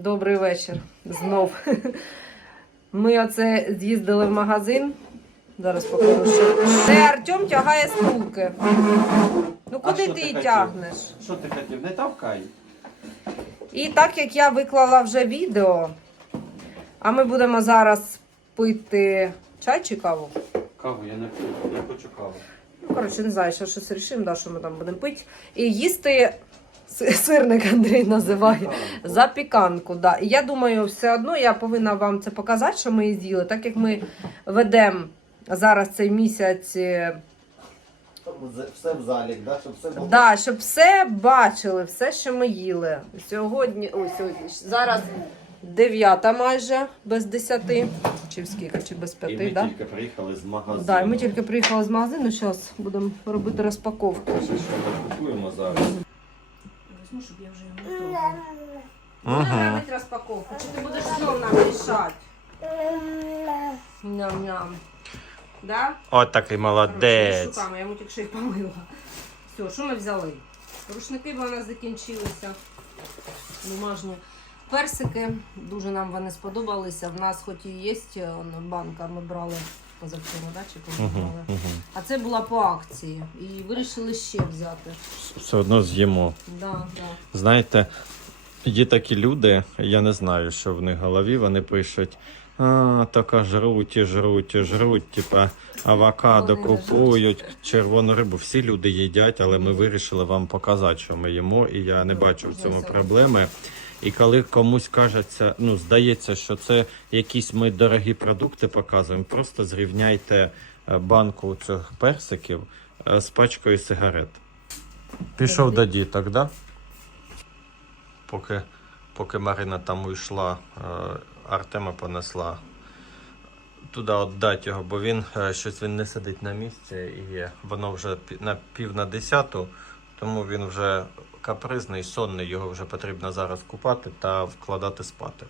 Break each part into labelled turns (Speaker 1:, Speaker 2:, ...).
Speaker 1: Добрий вечір. Знов. Ми оце з'їздили в магазин. Зараз покажу. що. Це Артем тягає стулки. Ну куди ти
Speaker 2: ти
Speaker 1: її
Speaker 2: хотів?
Speaker 1: тягнеш?
Speaker 2: Що ти хотів? Не тавкай.
Speaker 1: І так як я виклала вже відео, а ми будемо зараз пити чай чи каву.
Speaker 2: Каву я не п'ю, я хочу каву.
Speaker 1: Ну, коротше, не знаю, що щось рішимо, да, що ми там будемо пити. І їсти сирник Андрій називає. Запіканку, да. І я думаю, все одно я повинна вам це показати, що ми її з'їли, так як ми ведемо зараз цей місяць. е,
Speaker 3: Все в залік, да? щоб все було.
Speaker 1: Да, щоб все бачили, все, що ми їли. Сьогодні, ой, сьогодні зараз 9 майже без 10. Чи в скільки, чи без
Speaker 2: І ми
Speaker 1: да?
Speaker 2: тільки приїхали з магазину.
Speaker 1: Да, і ми тільки приїхали з магазину, зараз будемо робити розпаковку.
Speaker 2: Що ми купуємо зараз?
Speaker 1: Візьму, щоб я вже його готувала. Будемо робити розпаковку. Чи ти будеш знов нам рішати? Ням-ням. Да?
Speaker 2: От такий
Speaker 1: Шукаємо, я йому тільки що їх помила. Все, що ми взяли? Рушники бо у нас закінчилися. Бумажні. Персики, дуже нам вони сподобалися. В нас хоч і є он, банка, ми брали позавчора, да, чи коли брали. А це була по акції. І вирішили ще взяти.
Speaker 2: Все одно з'їмо.
Speaker 1: Да, да.
Speaker 2: Знаєте, є такі люди, я не знаю, що в них в голові, вони пишуть. А, така жруть, і жруть, і жруть, типа авокадо
Speaker 1: Вони
Speaker 2: купують, червону рибу. Всі люди їдять, але ми вирішили вам показати, що ми їмо, і я не бачу в цьому проблеми. І коли комусь кажеться, ну здається, що це якісь ми дорогі продукти показуємо, просто зрівняйте е, банку цих персиків е, з пачкою сигарет. Пішов до діток, да? Поки, поки Марина там уйшла, е, Артема понесла туди віддати його, бо він щось він не сидить на місці і воно вже на пів на десяту, тому він вже капризний, сонний, його вже потрібно зараз купати та вкладати спати.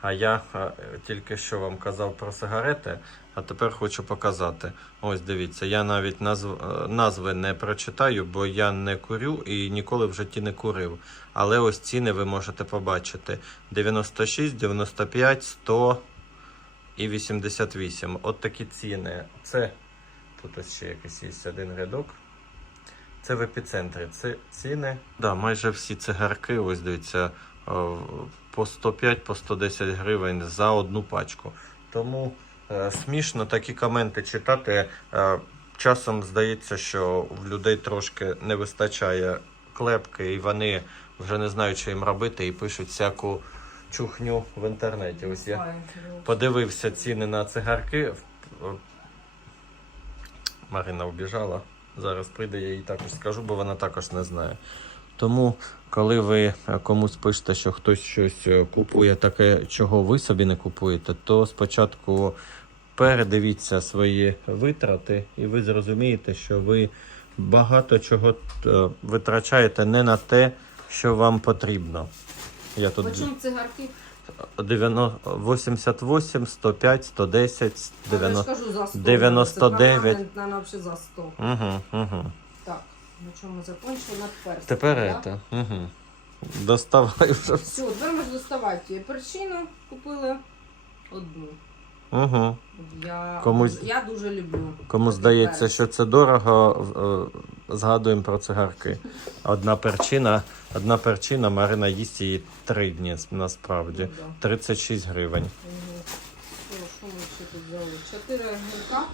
Speaker 2: А я е, тільки що вам казав про сигарети, а тепер хочу показати. Ось дивіться, я навіть назв, е, назви не прочитаю, бо я не курю і ніколи в житті не курив. Але ось ціни ви можете побачити: 96, 95, 100 і 88. От такі ціни. Це тут ось ще якийсь є один рядок. Це в епіцентрі. Це ціни. Да, майже всі цигарки, ось дивіться, по 105, по 110 гривень за одну пачку. Тому е, смішно такі коменти читати. Е, часом здається, що в людей трошки не вистачає клепки, і вони вже не знають, що їм робити, і пишуть всяку чухню в інтернеті. Ось я подивився ціни на цигарки. Марина вбіжала. Зараз прийде, я їй також скажу, бо вона також не знає. Тому, коли ви е, комусь пишете, що хтось щось е, купує таке, чого ви собі не купуєте, то спочатку передивіться свої витрати, і ви зрозумієте, що ви багато чого е, витрачаєте не на те, що вам потрібно. Я тут
Speaker 1: Почому цигарки?
Speaker 2: 90, 88, 105, 110, 90.
Speaker 1: кажу за 100.
Speaker 2: 99.
Speaker 1: Це наверное, за 100.
Speaker 2: Угу, угу.
Speaker 1: Так, на чому закончили? На персик.
Speaker 2: Тепер
Speaker 1: да?
Speaker 2: это. Угу. Доставай вже.
Speaker 1: Все, тепер можна доставати. Перчину купили одну.
Speaker 2: Угу.
Speaker 1: Я,
Speaker 2: Комусь-
Speaker 1: я дуже люблю.
Speaker 2: Кому здається, що це дорого, е, згадуємо про цигарки. Одна перчина, одна перчина, Марина їсть її три дні насправді.
Speaker 1: Ну, да.
Speaker 2: 36 гривень.
Speaker 1: Що, ми ще тут взяли? Чотири огірка.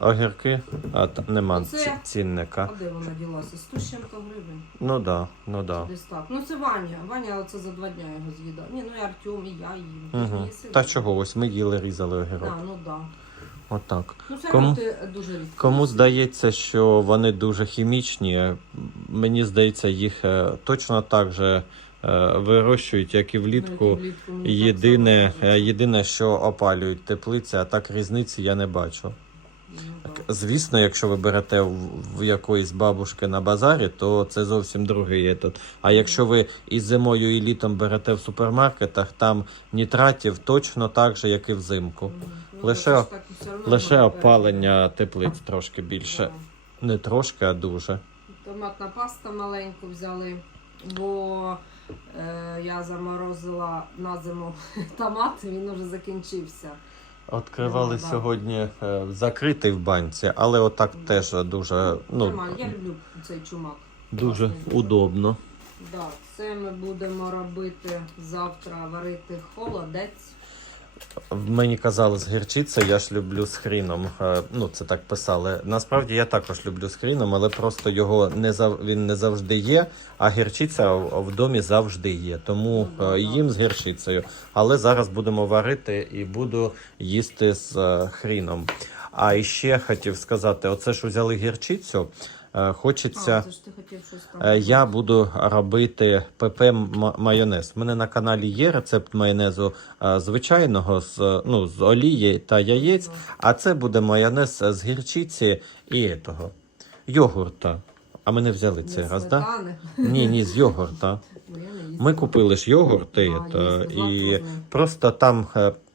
Speaker 2: Огірки, а нема
Speaker 1: Оце-
Speaker 2: цінника.
Speaker 1: А де вона ділася? 100 з чим-то гривень.
Speaker 2: Ну да, ну да.
Speaker 1: Десь так. Ну це Ваня. Ваня оце за два дня його з'їдав. Ні, ну і Артем, і я їм.
Speaker 2: Угу. Та чого, ось ми їли, різали огірок.
Speaker 1: Да, ну да.
Speaker 2: Отак.
Speaker 1: Ну це
Speaker 2: Кому-
Speaker 1: дуже рідко.
Speaker 2: Кому здається, що вони дуже хімічні, мені здається, їх е, точно так же е, вирощують, як і влітку.
Speaker 1: Ну, влітку
Speaker 2: Єдине,
Speaker 1: само
Speaker 2: е, єдине, що опалюють теплиці, а так різниці я не бачу. Звісно, якщо ви берете в, якоїсь бабушки на базарі, то це зовсім другий є. А якщо ви і зимою, і літом берете в супермаркетах, там нітратів точно так же, як і взимку.
Speaker 1: Ну,
Speaker 2: Лише- Лише опалення теплиць трошки більше. Не трошки, а дуже.
Speaker 1: Томатна паста маленьку взяли, бо Е, я заморозила на зиму томат, він уже закінчився.
Speaker 2: Відкривали
Speaker 1: Да, да.
Speaker 2: сьогодні е, закритий в банці, але отак теж дуже, ну,
Speaker 1: Нормально, я люблю цей чумак.
Speaker 2: дуже
Speaker 1: класний.
Speaker 2: удобно.
Speaker 1: Да, це ми будемо робити завтра варити холодець.
Speaker 2: Мені казали з гірчицею, я ж люблю з хріном. Е, Ну, це так писали. Насправді я також люблю з хріном, але просто його не зав... він не завжди є, а гірчиця в домі завжди є. Тому
Speaker 1: Ну,
Speaker 2: е,
Speaker 1: да.
Speaker 2: їм з гірчицею. Але зараз будемо варити і буду їсти з е, хріном. А іще хотів сказати: оце ж взяли гірчицю. Е, Хочеться.
Speaker 1: А, ти хотів щось там.
Speaker 2: Е, Я буду робити ПП майонез. У мене на каналі є рецепт майонезу е, звичайного з, ну, з олії та яєць, а це буде майонез з гірчиці і того, йогурта. А ми не взяли цей раз, так? Да? Ні, ні, з йогурта. Ми купили ж йогурти
Speaker 1: А,
Speaker 2: та, і просто там,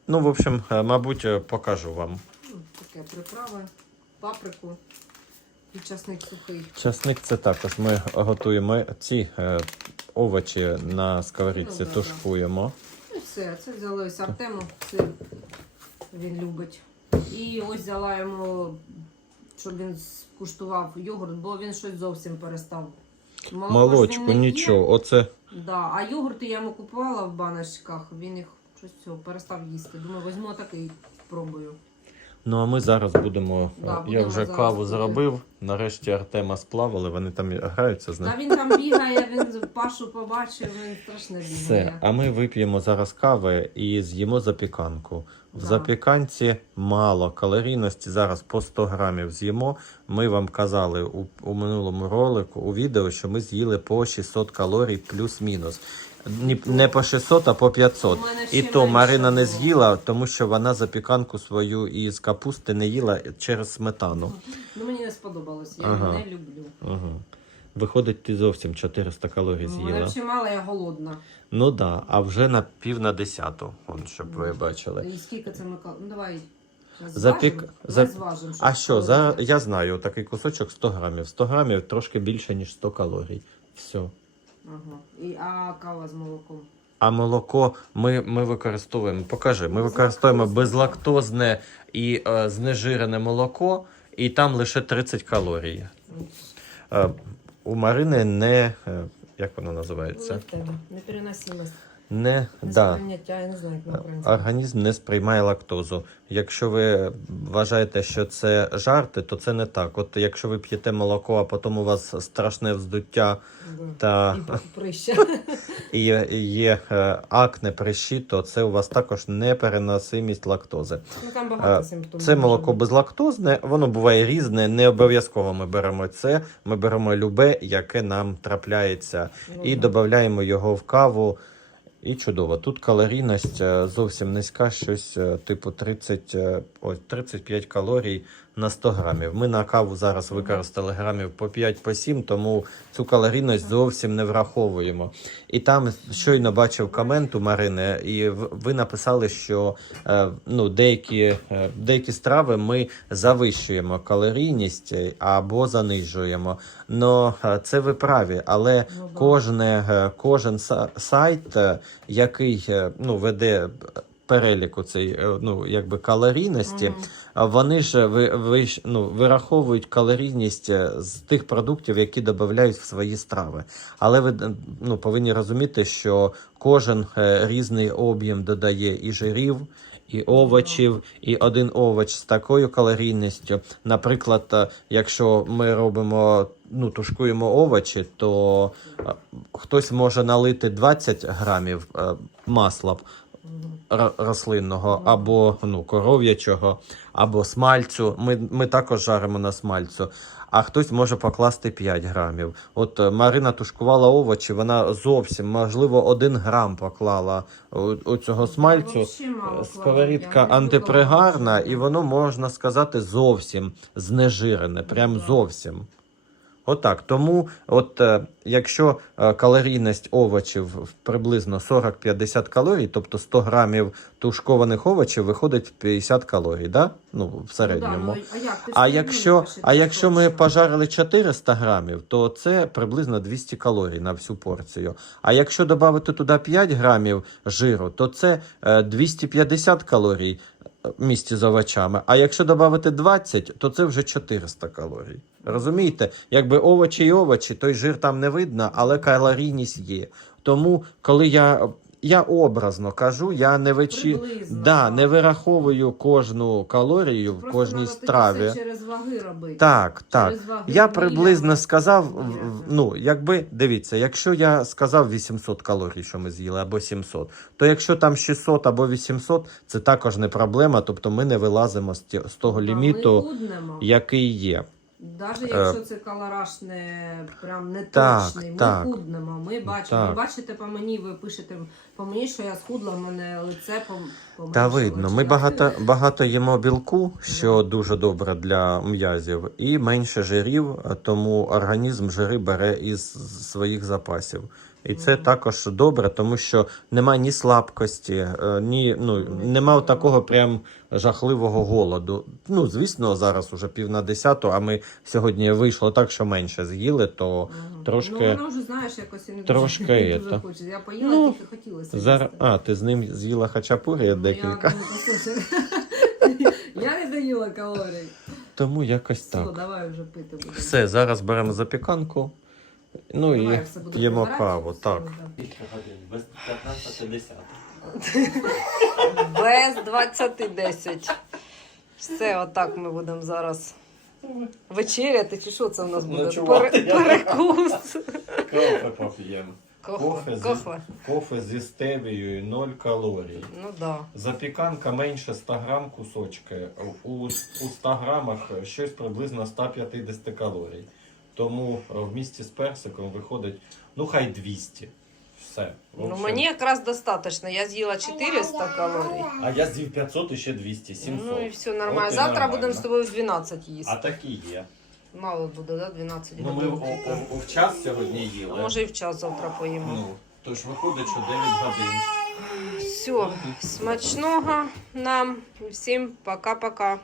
Speaker 2: ну, в общем, мабуть, покажу вам.
Speaker 1: Ну, Таке приправи, паприку і часник сухий.
Speaker 2: Часник це також. Ми готуємо ці е, овочі на сковорідці,
Speaker 1: Ну,
Speaker 2: тушкуємо.
Speaker 1: І все, це взяли ось Артему, сир він любить. І ось взяла йому, щоб він скуштував йогурт, бо він щось зовсім перестав. Молоко ж він
Speaker 2: Молочку,
Speaker 1: не п'є.
Speaker 2: нічого. Оце
Speaker 1: Да, а йогурти я йому купувала в баночках, він їх щось цього перестав їсти. Думаю, візьму такий, спробую.
Speaker 2: Ну а ми зараз будемо.
Speaker 1: Да,
Speaker 2: я
Speaker 1: будемо
Speaker 2: вже
Speaker 1: зараз
Speaker 2: каву
Speaker 1: пити.
Speaker 2: зробив. Нарешті Артема сплавали, вони там граються з ним.
Speaker 1: Та він там бігає, він Пашу побачив, він страшно бігає.
Speaker 2: Все, а ми вип'ємо зараз кави і з'їмо запіканку. В
Speaker 1: Да.
Speaker 2: запіканці мало калорійності. Зараз по 100 грамів з'їмо. Ми вам казали у, у минулому ролику у відео, що ми з'їли по 600 калорій плюс-мінус. Ні, не по 600, а по 500. І то Марина не з'їла, тому що вона запіканку свою із капусти не їла через сметану.
Speaker 1: Ну мені не сподобалось, я
Speaker 2: Ага.
Speaker 1: не люблю.
Speaker 2: Ага. Виходить, ти зовсім 400 калорій
Speaker 1: У мене
Speaker 2: з'їла.
Speaker 1: ще мало, я голодна.
Speaker 2: Ну так, да, а вже на пів на десяту, он, щоб ви
Speaker 1: Ну,
Speaker 2: бачили.
Speaker 1: І скільки це ми кал- Ну давай.
Speaker 2: Запік-
Speaker 1: зважимо,
Speaker 2: А що, за... я знаю, такий кусочок 100 грамів. 100 грамів трошки більше, ніж 100 калорій. Все.
Speaker 1: Ага. І, а кава з молоком.
Speaker 2: А молоко ми, ми використовуємо. Покажи, ми використовуємо безлактозне і е, знежирене молоко, і там лише 30 калорій. Е, у Марини не. е, як воно називається?
Speaker 1: Непереносимость.
Speaker 2: Не, да.
Speaker 1: Несприйняття, я не знаю, як на українському.
Speaker 2: Організм не сприймає лактозу. Якщо ви вважаєте, що це жарти, то це не так. От якщо ви п'єте молоко, а потім у вас страшне вздуття
Speaker 1: Да.
Speaker 2: та
Speaker 1: І прища.
Speaker 2: І є е, акне, прищі, то це у вас також непереносимість лактози.
Speaker 1: Ну там багато
Speaker 2: Е,
Speaker 1: симптомів.
Speaker 2: Це молоко безлактозне, воно буває різне, не обов'язково ми беремо це. Ми беремо любе, яке нам трапляється,
Speaker 1: Ну,
Speaker 2: і додаємо його в каву. І чудово. Тут калорійність е, зовсім низька, щось типу 30, е, ой, 35 калорій на 100 грамів. Ми на каву зараз використали грамів по 5 по 7, тому цю калорійність зовсім не враховуємо. І там щойно бачив комент у Марини, і ви написали, що е, ну, деякі, е, деякі страви ми завищуємо калорійність е, або занижуємо. Но це ви праві, але
Speaker 1: Ну,
Speaker 2: кожне, кожен сайт, який ну, веде переліку цей е, ну, якби калорійності, а вони ж ви, ви, ну, вираховують калорійність е, з тих продуктів, які додають в свої страви. Але ви е, ну, повинні розуміти, що кожен різний об'єм додає і жирів, і овочів, і один овоч з такою калорійністю. Наприклад, якщо ми робимо, ну, тушкуємо овочі, то хтось може налити 20 грамів масла рослинного або ну, коров'ячого, або смальцю. Ми, ми також жаримо на смальцю. А хтось може покласти 5 грамів. От е, Марина тушкувала овочі, вона зовсім, можливо, 1 грам поклала у, цього смальцю.
Speaker 1: Вообще мало кладу.
Speaker 2: Сковорідка антипригарна, і воно можна сказати зовсім знежирене, прям
Speaker 1: Ну,
Speaker 2: зовсім. Отак. Тому, от е, якщо е, калорійність овочів приблизно 40-50 калорій, тобто 100 грамів тушкованих овочів виходить 50 калорій, да? ну, в середньому.
Speaker 1: Ну, да, ну, а як?
Speaker 2: А якщо, а якщо ми пожарили 400 грамів, то це приблизно 200 калорій на всю порцію. А якщо додати туди 5 грамів жиру, то це е, 250 калорій е, в місті з овочами. А якщо додати 20, то це вже 400 калорій. Розумієте? Якби овочі і овочі, той жир там не видно, але калорійність є. Тому, коли я. Я образно кажу, я не вечі...
Speaker 1: Приблизно,
Speaker 2: да, не вираховую кожну калорію в
Speaker 1: Просто
Speaker 2: кожній
Speaker 1: треба
Speaker 2: страві.
Speaker 1: все через ваги робити.
Speaker 2: Так, так.
Speaker 1: Через ваги
Speaker 2: Я приблизно сказав, ну, якби дивіться, якщо я сказав 800 калорій, що ми з'їли, або 700, то якщо там 600 або 800, це також не проблема. Тобто ми не вилазимо з того ліміту, який є.
Speaker 1: Навіть
Speaker 2: Е,
Speaker 1: якщо це калараш не прям не
Speaker 2: Так,
Speaker 1: точний, ми
Speaker 2: так.
Speaker 1: худнемо. Ми бачимо.
Speaker 2: Так.
Speaker 1: Бачите по мені, ви пишете по мені, що я схудла, в мене лице по
Speaker 2: Та видно, ми багато, багато їмо білку, що дуже добре для м'язів, і менше жирів, тому організм жири бере із своїх запасів. І це також добре, тому що нема ні слабкості, е, ні, ну, нема такого прям жахливого голоду. Ну, звісно, зараз уже пів на десяту, а ми сьогодні вийшло так, що менше з'їли, то
Speaker 1: Мгм.
Speaker 2: трошки-
Speaker 1: Ну, воно вже, знаєш, якось не
Speaker 2: трошки
Speaker 1: дуже, дуже хочеться. Я поїла,
Speaker 2: Ну,
Speaker 1: тільки хотілося.
Speaker 2: зараз. А, ти з ним з'їла хачапурі
Speaker 1: Ну,
Speaker 2: декілька.
Speaker 1: Я, ну, послухай, я не доїла калорій.
Speaker 2: Тому якось
Speaker 1: Все,
Speaker 2: так.
Speaker 1: давай вже пити.
Speaker 2: Все, зараз беремо запіканку. Ну і їмо каву, так. Без 15.10.
Speaker 1: Без 20.10. Все, отак ми будемо зараз вечеряти, чи що це в нас буде? Пере- Перекус.
Speaker 2: Кофе поп'ємо.
Speaker 1: Кофе.
Speaker 2: Кофе з-
Speaker 1: Кофе.
Speaker 2: Кофе зі стевією 0 калорій.
Speaker 1: Ну да.
Speaker 2: Запіканка менше 100 грам кусочки. У, у 100 грамах щось приблизно 150 калорій. Тому в місті з персиком виходить, ну хай 200. Все. В
Speaker 1: Ну мені якраз достатньо. Я з'їла 400 калорій.
Speaker 2: А я з'їв 500 і ще 200, 700.
Speaker 1: Ну і все нормально.
Speaker 2: От і
Speaker 1: Завтра
Speaker 2: нормально.
Speaker 1: будемо з тобою в 12 їсти.
Speaker 2: А так і є.
Speaker 1: Мало буде, да? 12
Speaker 2: Ну ми о, о, в час сьогодні
Speaker 1: А
Speaker 2: їли.
Speaker 1: може і в час завтра поїмо.
Speaker 2: Ну, тож виходить, що 9 годин.
Speaker 1: Все, смачного нам. Всім пока-пока.